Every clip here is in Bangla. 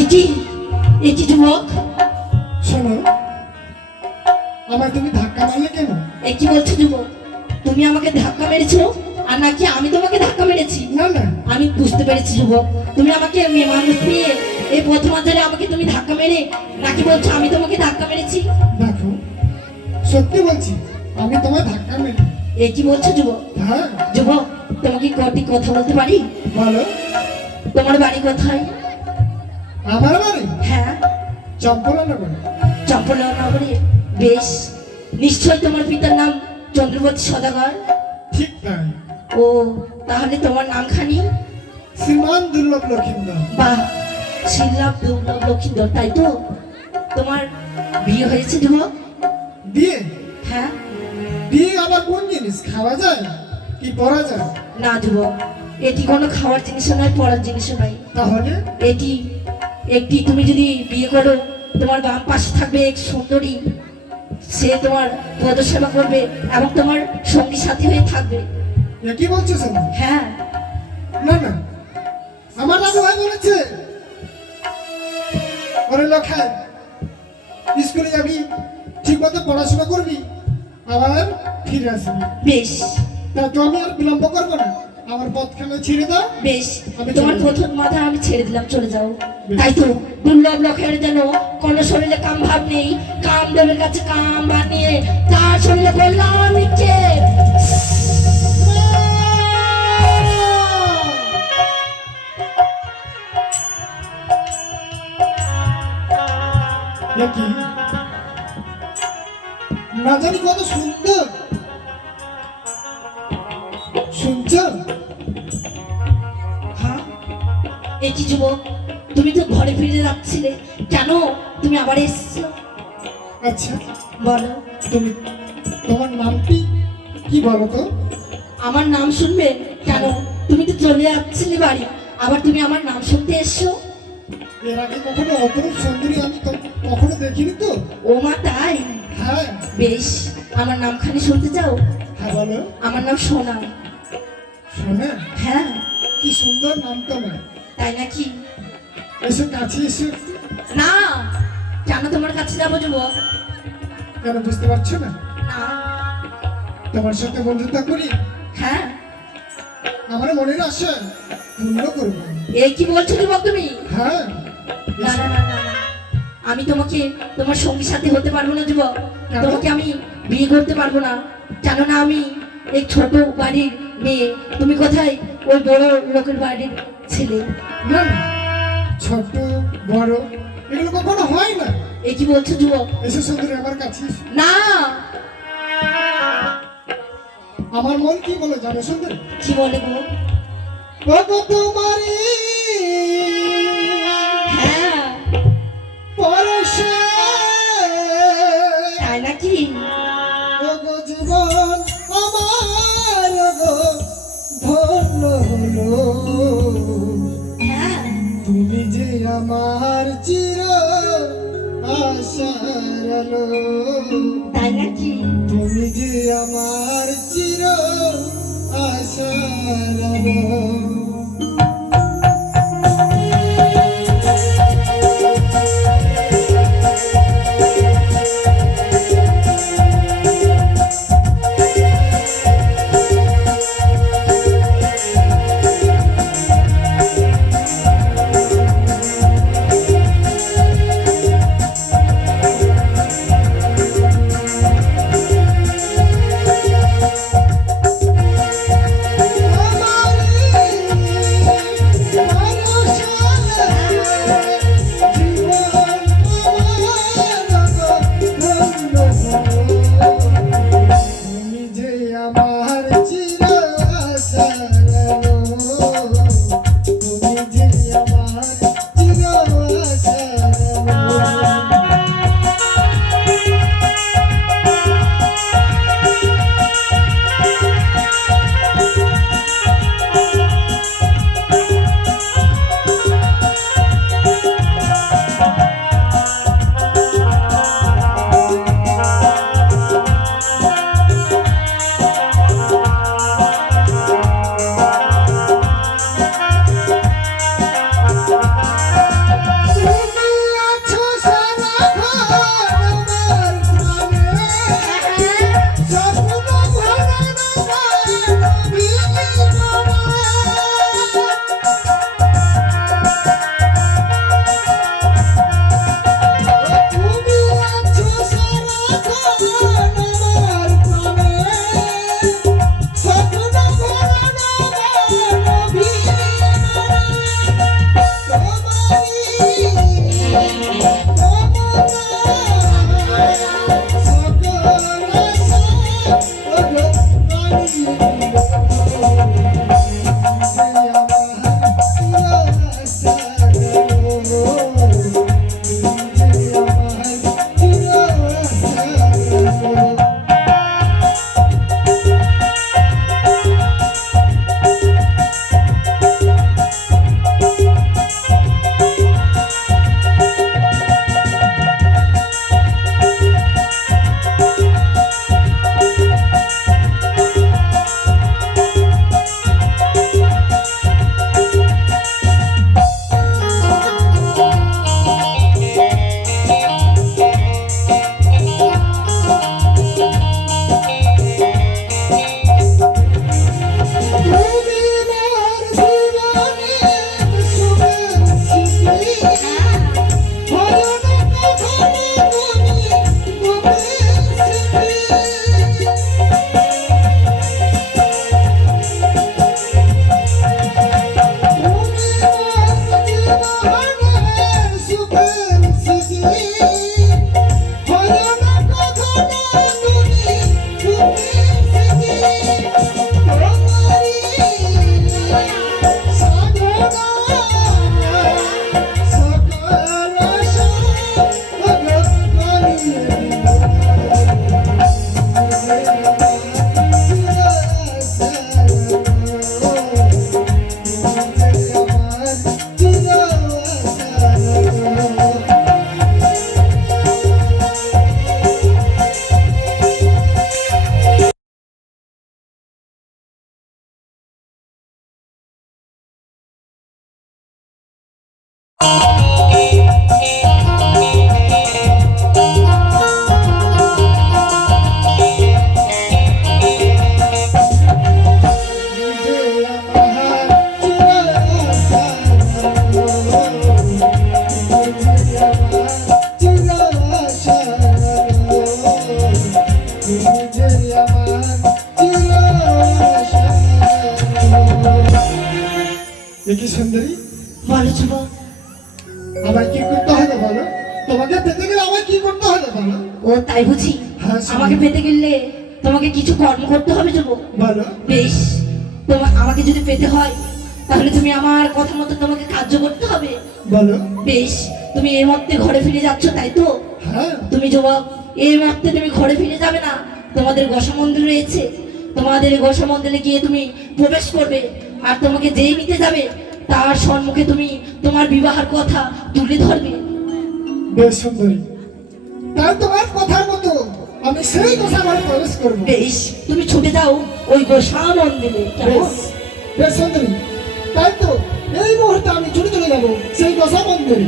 এটি এটি যুবক। শোনো, আমার তুমি ধাক্কা মারলে কেন? এ কি বলছো যুবক? তুমি আমাকে ধাক্কা মেরেছো আর নাকি আমি তোমাকে ধাক্কা মেরেছি? না না, আমি বুঝতে পেরেছি যুবক, তুমি আমাকে মেয়ে মানুষ পেয়ে এই প্রথম আধারে আমাকে তুমি ধাক্কা মেরে নাকি বলছো আমি তোমাকে ধাক্কা মেরেছি? দেখো সত্যি বলছি, আমি তোমায় ধাক্কা মেরি। এ কি বলছো যুবক? হ্যাঁ যুবক, তোমাকে কটি কথা বলতে পারি? বলো। তোমার বাড়ি কোথায়? আমার বাড়ি হ্যাঁ, চম্পলানগর। চম্পলনগরে। বেশ, নিশ্চয় তোমার পিতার নাম চন্দ্রবতী সদাগর। ঠিক তাই, ও, তাহলে তোমার নামখানি? শ্রীমান দুর্লভ লক্ষিন্দর। বাহ, শ্রীলাভ দুর্লভ লক্ষিন্দর, তাই তো? তোমার বিয়ে হয়েছে যুবক? বিয়ে? হ্যাঁ। বিয়ে আবার কোন জিনিস? খাওয়া যায় কি পরা যায়? না যুবক, এটি কোনো খাওয়ার জিনিস নয়, পড়ার জিনিস নয়। তাহলে এটি একটি, তুমি যদি বিয়ে করো তোমার বাম পাশে থাকবে এক সুন্দরী, সে তোমার পদসেবা করবে এবং তোমার সঙ্গী সাথী হয়ে থাকবে। এ কি বলছো শোনো? হ্যাঁ। না না, আমার দাদু ভাই বলেছে ওরে লখায় স্কুলে যাবি, ঠিক মতো পড়াশোনা করবি, আবার ফিরে আসবি। বেশ তা তো আমি আর বিলম্ব করবো না, আমার পথখানে ছেড়ে দাও। বেশ, আমি তোমার চলে প্রথম মাথা আমি ছেড়ে দিলাম, চলে যাও। বেশ। তাই তো দুর্লভ লক্ষের যেন কোনো শরীরে কাম ভাব নেই, কাম দেবের কাছে কাম বানিয়ে তার শরীরে বললাম নিচ্ছে। এ কি? না জানি কত সুন্দর শুনছ? হ্যাঁ, এই কি যুবক, তুমি তো ঘরে ফিরে যাচ্ছিলে, কেন তুমি আবার এসছো? আচ্ছা বলো। তুমি, তোমার নামটি কি বলো তো? আমার নাম শুনবে কেন? তুমি তো চলে যাচ্ছিলে বাড়ি, আবার তুমি আমার নাম শুনতে এসছো? এর আগে কখনো অপরূপ সুন্দরী আমি তো কখনো দেখিনি তো। ও মা, তাই? হ্যাঁ বেশ, আমার নামখানি শুনতে চাও? হ্যাঁ বলো। আমার নাম সোনা। শোনা, হ্যাঁ। কি সুন্দর নাম তোমার। তাই নাকি? এসো কাছে এসো একটু। না, কেন তোমার কাছে যাবো যুবক? কেন বুঝতে পারছো না? না। তোমার সাথে বন্ধুতা করি, হ্যাঁ। আমার মনের আশা পূর্ণ করবো। এই কি বলছো যুবক তুমি? হ্যাঁ না এসো। না না না না। আমি তোমাকে তোমার সঙ্গী সাথী হতে পারবো না যুবক। কেন? তোমাকে আমি বিয়ে করতে পারবো না, কেননা আমি এই ছোট বাড়ির মেয়ে, তুমি কোথায় ওই বড় লোকের বাড়ির ছেলে। না না, ছোট বড় এগুলো কখনো হয় না। এই কি বলছো যুবক? এসে সুন্দরী আমার কাছে এসো। না। আমার মন কি বলে জানো সুন্দরী? কি বলে গো? ওগো তোমারই হ্যাঁ, পরশে, তাই নাকি? ওগো জীবন আমার ওগো ধন্য হলো। হ্যাঁ। তুমি যে আমার চির আশার আলো, তাই নাকি? তুমি যে আমার চির আশার আলো। আমার আমায় কি করতে হবে বলো? তোমাকে পেতে গেলে আমায় কি করতে হবে বলো? ও তাই বুঝি? হ্যাঁ, শুনি। আমাকে পেতে গেলে তোমাকে কিছু কর্ম করতে হবে যুবক। বলো। বেশ, আমাকে যদি পেতে হয় তাহলে তুমি আমার কথা মতো তোমাকে কার্য করতে হবে। বলো। বেশ, তুমি এই মুহূর্তে ঘরে ফিরে যাচ্ছ তাই তো? হ্যাঁ। তুমি যুবক, এই মুহূর্তে তুমি ঘরে ফিরে যাবে না, তোমাদের গোসা মন্দির রয়েছে, তোমাদের গোসা মন্দিরে গিয়ে তুমি প্রবেশ করবে, আর তোমাকে যেই নিতে যাবে তার সম্মুখে তুমি তোমার বিবাহের কথা তুলে ধরবে। বেশ সুন্দরী, তাই তোমার কথার মতো আমি সেই গোসা ঘরে প্রবেশ করবো। বেশ, তুমি ছুটে যাও ওই গোসা মন্দিরে, কেমন? বেশ বেশ সুন্দরী, তাই তো এই মুহূর্তে আমি ছুটে চলে যাবো সেই গোসা মন্দিরে।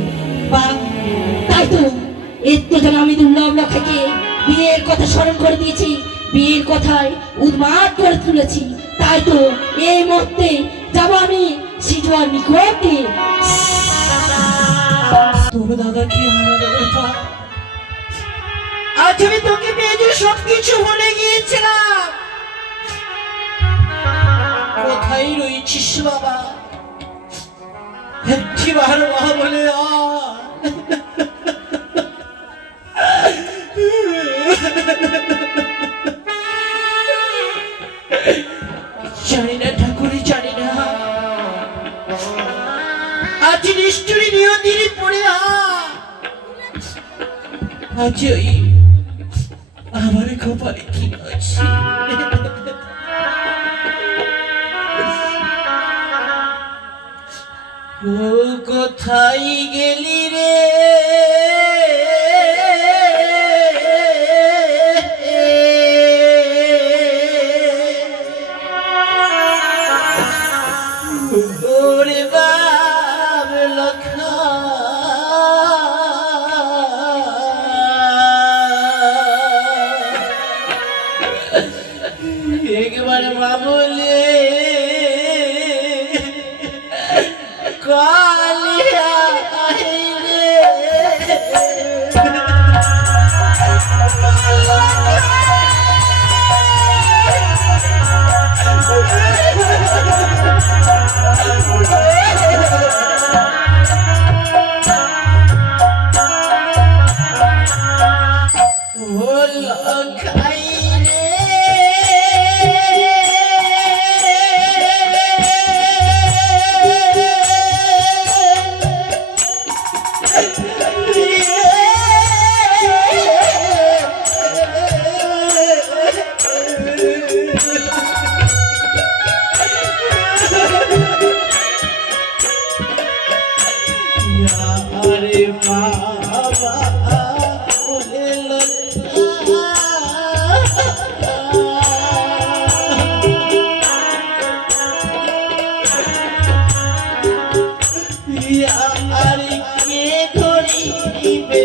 বা তাই তো, এর তো যেন আমি দুর্লভ লক্ষাকে বিয়ের কথা স্মরণ করে দিয়েছি, বিয়ের কথায় উন্মাদ করে তুলেছি। তাই তো এই মুহূর্তে যাব আমি সিজুয়ার নিকটে। তোর দাদাকে আজ আমি তোকে পেয়ে যে সবকিছু ভুলে গিয়েছিলাম। কোথায় রয়েছিস বাবা? একটি বার বাবা বলে জানি না ঠাকুরই, জানি না আজ নিষ্ঠুরী নিয়তির পড়ে আজ ওই আমার কপালে কি আছে? ও কোথায় গেলি রে? ওরে বাপ লক্ষা, একবার মা বলে কালিয়া রে। ও লখাই রে, আরে বাবা ওরে লক্ষা, আরে কে ধরিবে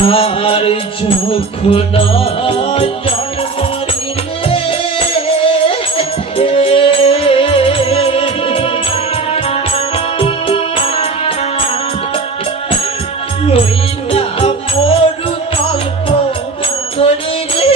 আর যখন জন্ম নিলে ওই না মরু কল্প করে রে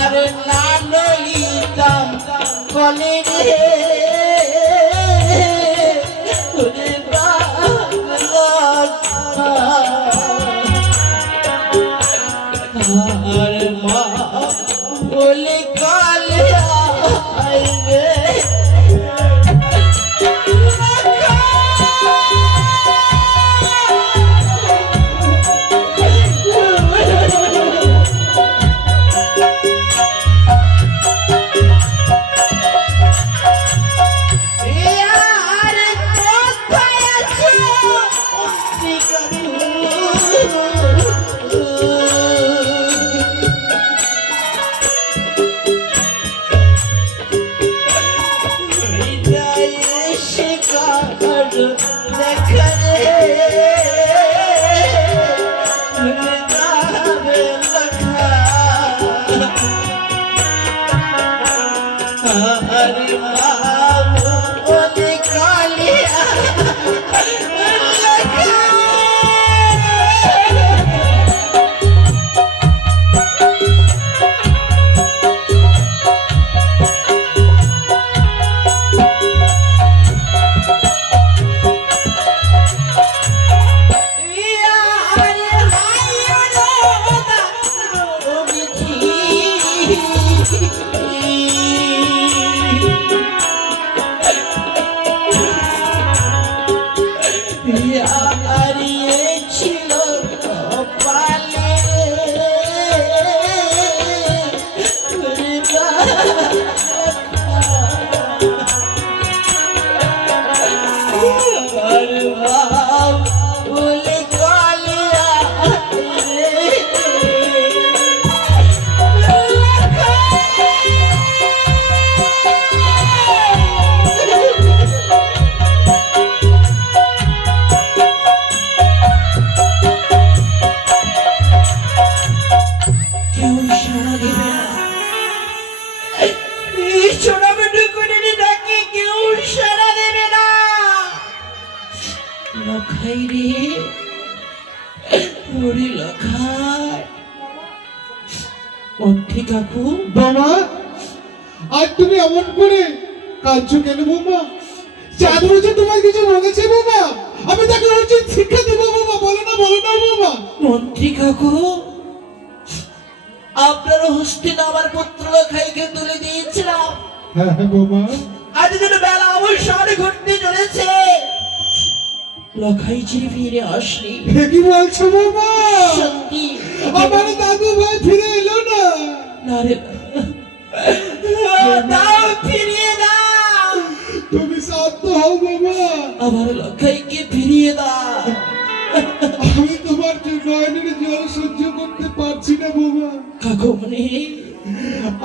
আর না লইতাম কলে রে আর মা বলে কালে রে ছিল পালে আর ভাব বলে কালিয়া লখাই রে ওরে লখাই মন্ত্রী কাকু বাবা আজ তুমি এমন করে কাঁদছো কেন বৌমা? চাঁদ বলছে তোমার কিছু বলেছে বৌমা? আমি তাকে উচিত শিক্ষা দেবো বৌমা। বলো না বৌমা। মন্ত্রী কাকু আপনার হস্তে আমার পুত্র লখাইকে তুলে দিয়েছিলাম। হ্যাঁ বৌমা। আজ যেন বেলা অবসর ঘটতে চলেছে, লখাই যে ফিরে আসলি। কি বলছো বৌমা? সত্যি আমার দাদু ভাই ফিরে এলো না? না রে, দাও ফিরিয়ে দাও। তুমি শান্ত হও বৌমা। আমার লখাইকে ফিরিয়ে দাও। আমি তোমার নয়নের জল সহ্য করতে পারছি না বৌমা। কাকুমণি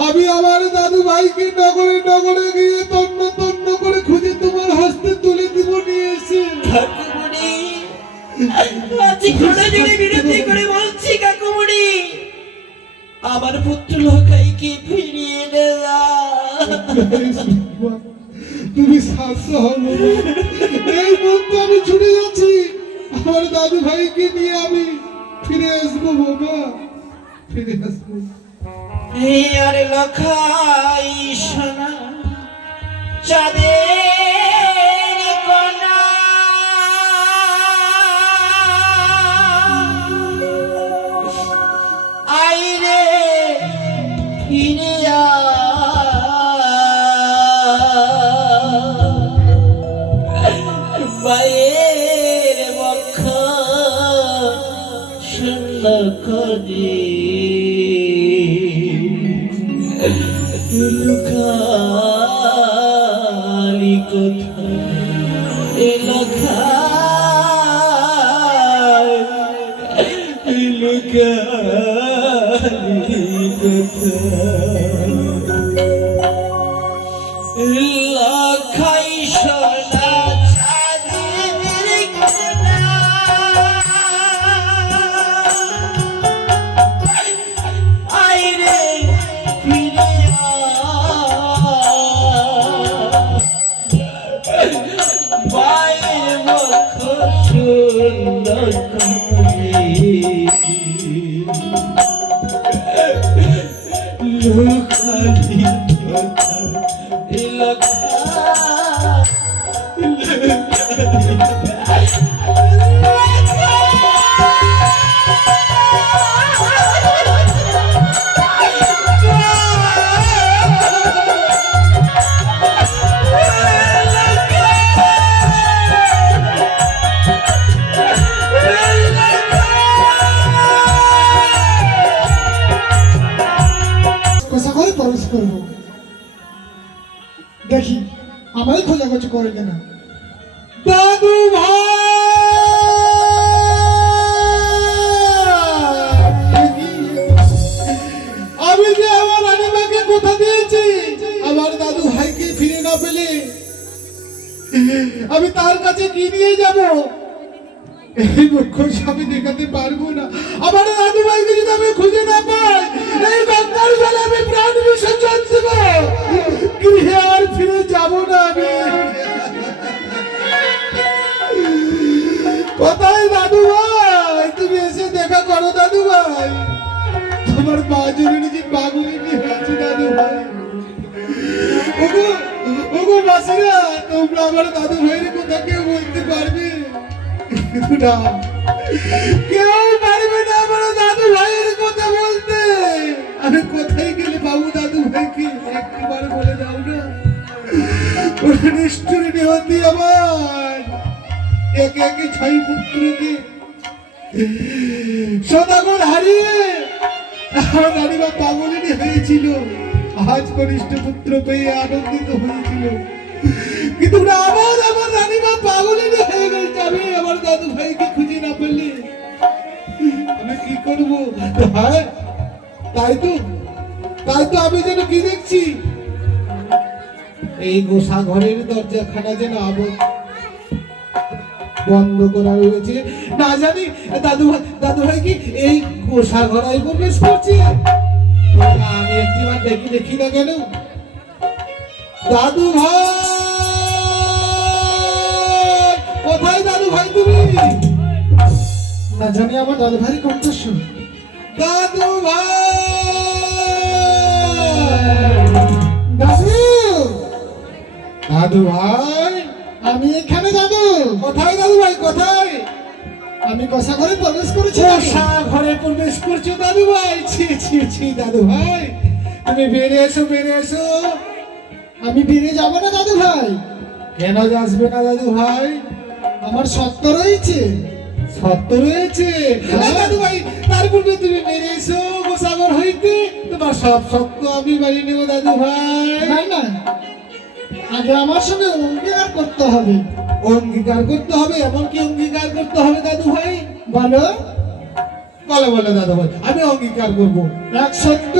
আমি আমার দাদু ভাইকে নগরে গিয়ে তন্ন করে খুঁজে তোমার হস্তে তুলে দিব নিয়ে এসে। কাকুমণি আজ ঘোড়া জুড়ে বিরতি করে বলছি কাকুমণি, আমার পুত্র লখাইকে ফিরিয়ে দাও। তুমি শান্ত হও বৌমা। এই মুহূর্তে আমি ছুটে যাচ্ছি, আমার দাদু ভাইকে নিয়ে আমি ফিরে আসবো বৌমা, ফিরে আসবো। এই আরে লখাই সোনা চাঁদের কণা, আইরে লক্ষণে লুকালি কোথায় লুকালি কোথায় লখাই সোনা চাঁদের কোনা আইরে ফিরে মায়ের মুখ সুন্দর লুকালি কোথা করে প্রবেশ করবো দেখি আমায় খোঁজাখুঁজি করে কিনা দাদু আমি যে আমার রানীমাকে কথা দিয়েছি আমার দাদু ভাইকে ফিরে না পেলে আমি তার কাছে কি নিয়ে যাব এই মুখোশ আমি দেখাতে পারবো না আমার দাদু ভাইকে যদি আমি খুঁজে না পাই এই গঙ্গার জলে আমি প্রাণ বিসর্জন দেব গৃহে আর ফিরে যাব না আমি কোথায় দাদু ভাই তুমি এসে দেখা করো দাদু ভাই তোমার মা জরুরি যে পাগলি হয়েছে দাদু ভাই ওগো ওগো মাসিরা তোমরা আমার দাদু ভাইয়ের কথা কেউ বলতে পারবে না কেউ পারবে না আমার দাদু ভাইয়ের কথা বলতে আমি কোথায় গেলে বাবু দাদু ভাইকে একবার বলে দাও না ওরা নিষ্ঠুর নিহতি আমার একে একে 6 পুত্রকে সদাগর হারিয়ে আমার রানীমা পাগলিনী হয়েছিল আজ কনিষ্ঠ পুত্র পেয়ে আনন্দিত হয়েছিল কিন্তু আবার আমার রানীমা পাগলিনী হয়ে গেছে আমি আমার দাদু ভাইকে খুঁজে না পেলে আমি কি করবো ভাই তাই তো আমি যেন কি দেখছি এই গোসা ঘরের দরজাখানা যেন বন্ধ করা রয়েছে না জানি দাদু ভাই কি এই গোসা ঘরাই প্রবেশ করছে আমি একটিবার দেখি না কেন দাদু ভাই কোথায় দাদু ভাই তুমি না জানি আমার দাদু ভাই কণ্ঠস্বর দাদু ভাই দাদু ভাই আমি এখানে দাদু কোথায় দাদু ভাই কোথায় আমি কষা ঘরে প্রবেশ করেছি কষা ঘরে প্রবেশ করছো দাদু ভাই ছি দাদু ভাই তুমি বেরিয়ে এসো আমি বেরিয়ে যাব না দাদু ভাই কেন আসবে না দাদু ভাই আমার সত্য রয়েছে দাদু ভাই তার পূর্বে তুমি বেরিয়ে এসো গোসাগর হইতে তোমার সব সত্য আমি বাড়ি নেব দাদু ভাই না আগে আমার সঙ্গে অঙ্গীকার করতে হবে এমন কি অঙ্গীকার করতে হবে দাদু ভাই বলো দাদু ভাই আমি অঙ্গীকার করবো এক সত্য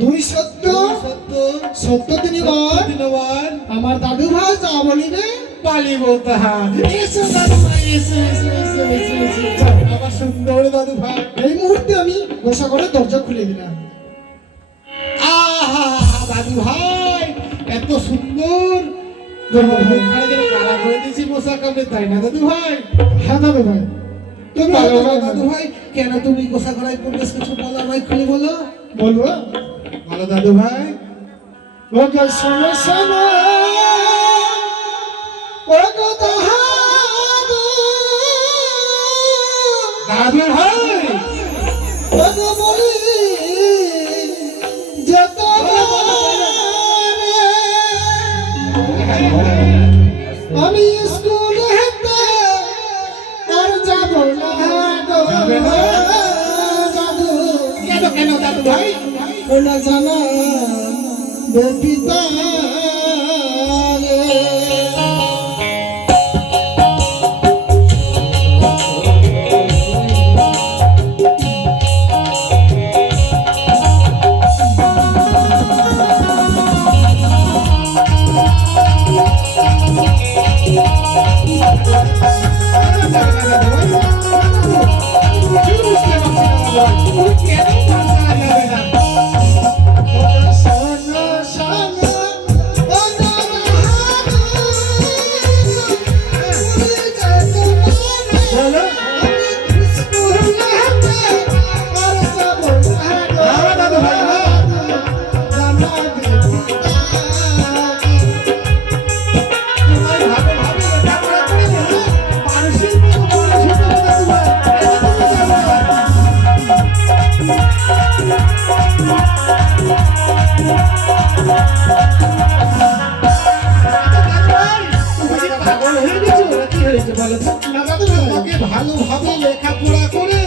দুই সত্য তিনবার আমার দাদু ভাই যা বলিবে পালিব তাহা এসো দাদু ভাই এসো আমার সুন্দর দাদু ভাই এই মুহূর্তে আমি গোসা করে দরজা খুলে দিলাম আহা দাদু ভাই এত সুন্দর কালা করে দিয়েছি মশা কামড়ে তাই না দাদু ভাই হ্যাঁ দাদু ভাই তুমি দাদু ভাই কেন তুমি গোসা করায় প্রবেশ করছো বলো ভাই খুলে বলো দাদু ভাই শোনো শোনো দাদু ভাই বলি যত আমি স্কুলে হেঁটে আর যাব না ওনা জানা পিতা ভালোভাবে লেখাপড়া করে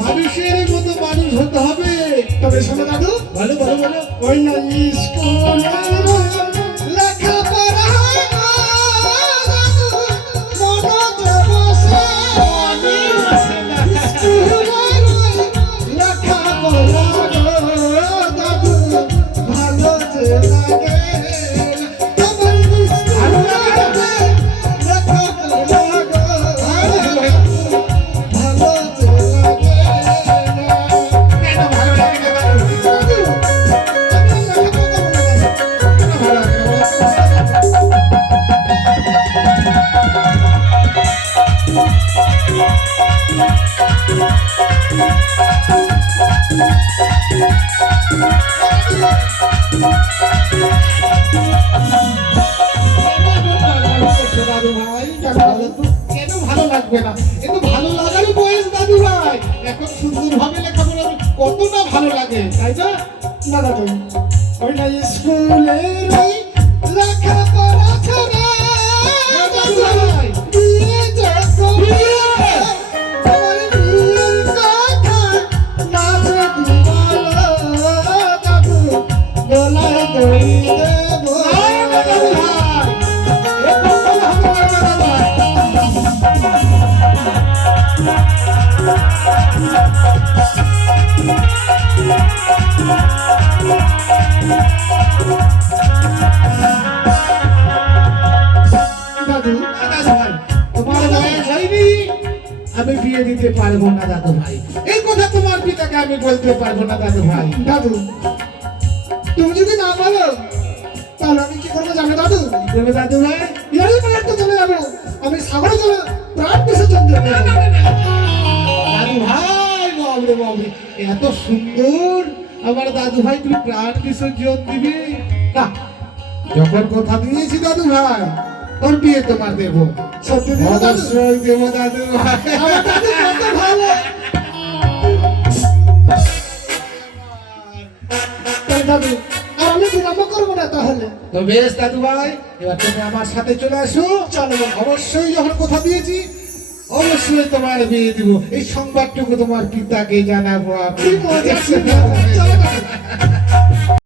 মানুষের মতো মানুষ হতে হবে। তবে শোনো দাদু, ভালো ভালো ভালো ওই না স্কুলে লেখাপড়া কেন ভালো লাগবে না? এত ভালো লাগার বয়স দাদু ভাই। এখন সুন্দর ভাবে লেখাপড়া কতটা ভালো লাগে, তাই না? না দাদু, ওই না স্কুলের ওই লেখাপড়া ছাড়া দাদু ভাই বিয়ে যত আমার বিয়ের কথা না বলো দাদু, গলায় দড়ি দেবো দাদু ভাই। এ কখনো হবে না দাদু ভাই। দাদু, দাদু ভাই, তোমার বয়স হয়নি, আমি বিয়ে দিতে পারবো না দাদু ভাই। এই কথা তোমার পিতাকে আমি বলতে পারবো না দাদু ভাই। দাদু, তুমি যদি না বলো তাহলে আমি কি করবো জানো দাদু? দেবে দাদু ভাই, বিহারি পাহাড় তো চলে যাবো, আমি সাগরে চলে প্রাণ বিসর্জন দেবো। দাদু ভাই, বাবরে বাবরে, এত সুন্দর আমার দাদু ভাই, তুমি প্রাণ বিসর্জন দিবি না? যখন কথা দিয়েছি দাদু ভাই, তোর বিয়ে তোমার দেবো। সত্যি দেবো দাদু? অবশ্যই দেবো দাদু ভাই। আমার দাদু কত ভালো। তাই দাদু, আর আমি বিলম্ব করবো না তাহলে। তো বেশ দাদু ভাই, এবার তুমি আমার সাথে চলে আসো। চলো, অবশ্যই যখন কথা দিয়েছি অবশ্যই তোমার বিয়ে দিব। এই সংবাদটুকু তোমার পিতাকে জানাবো। আপনি চলো দাদু।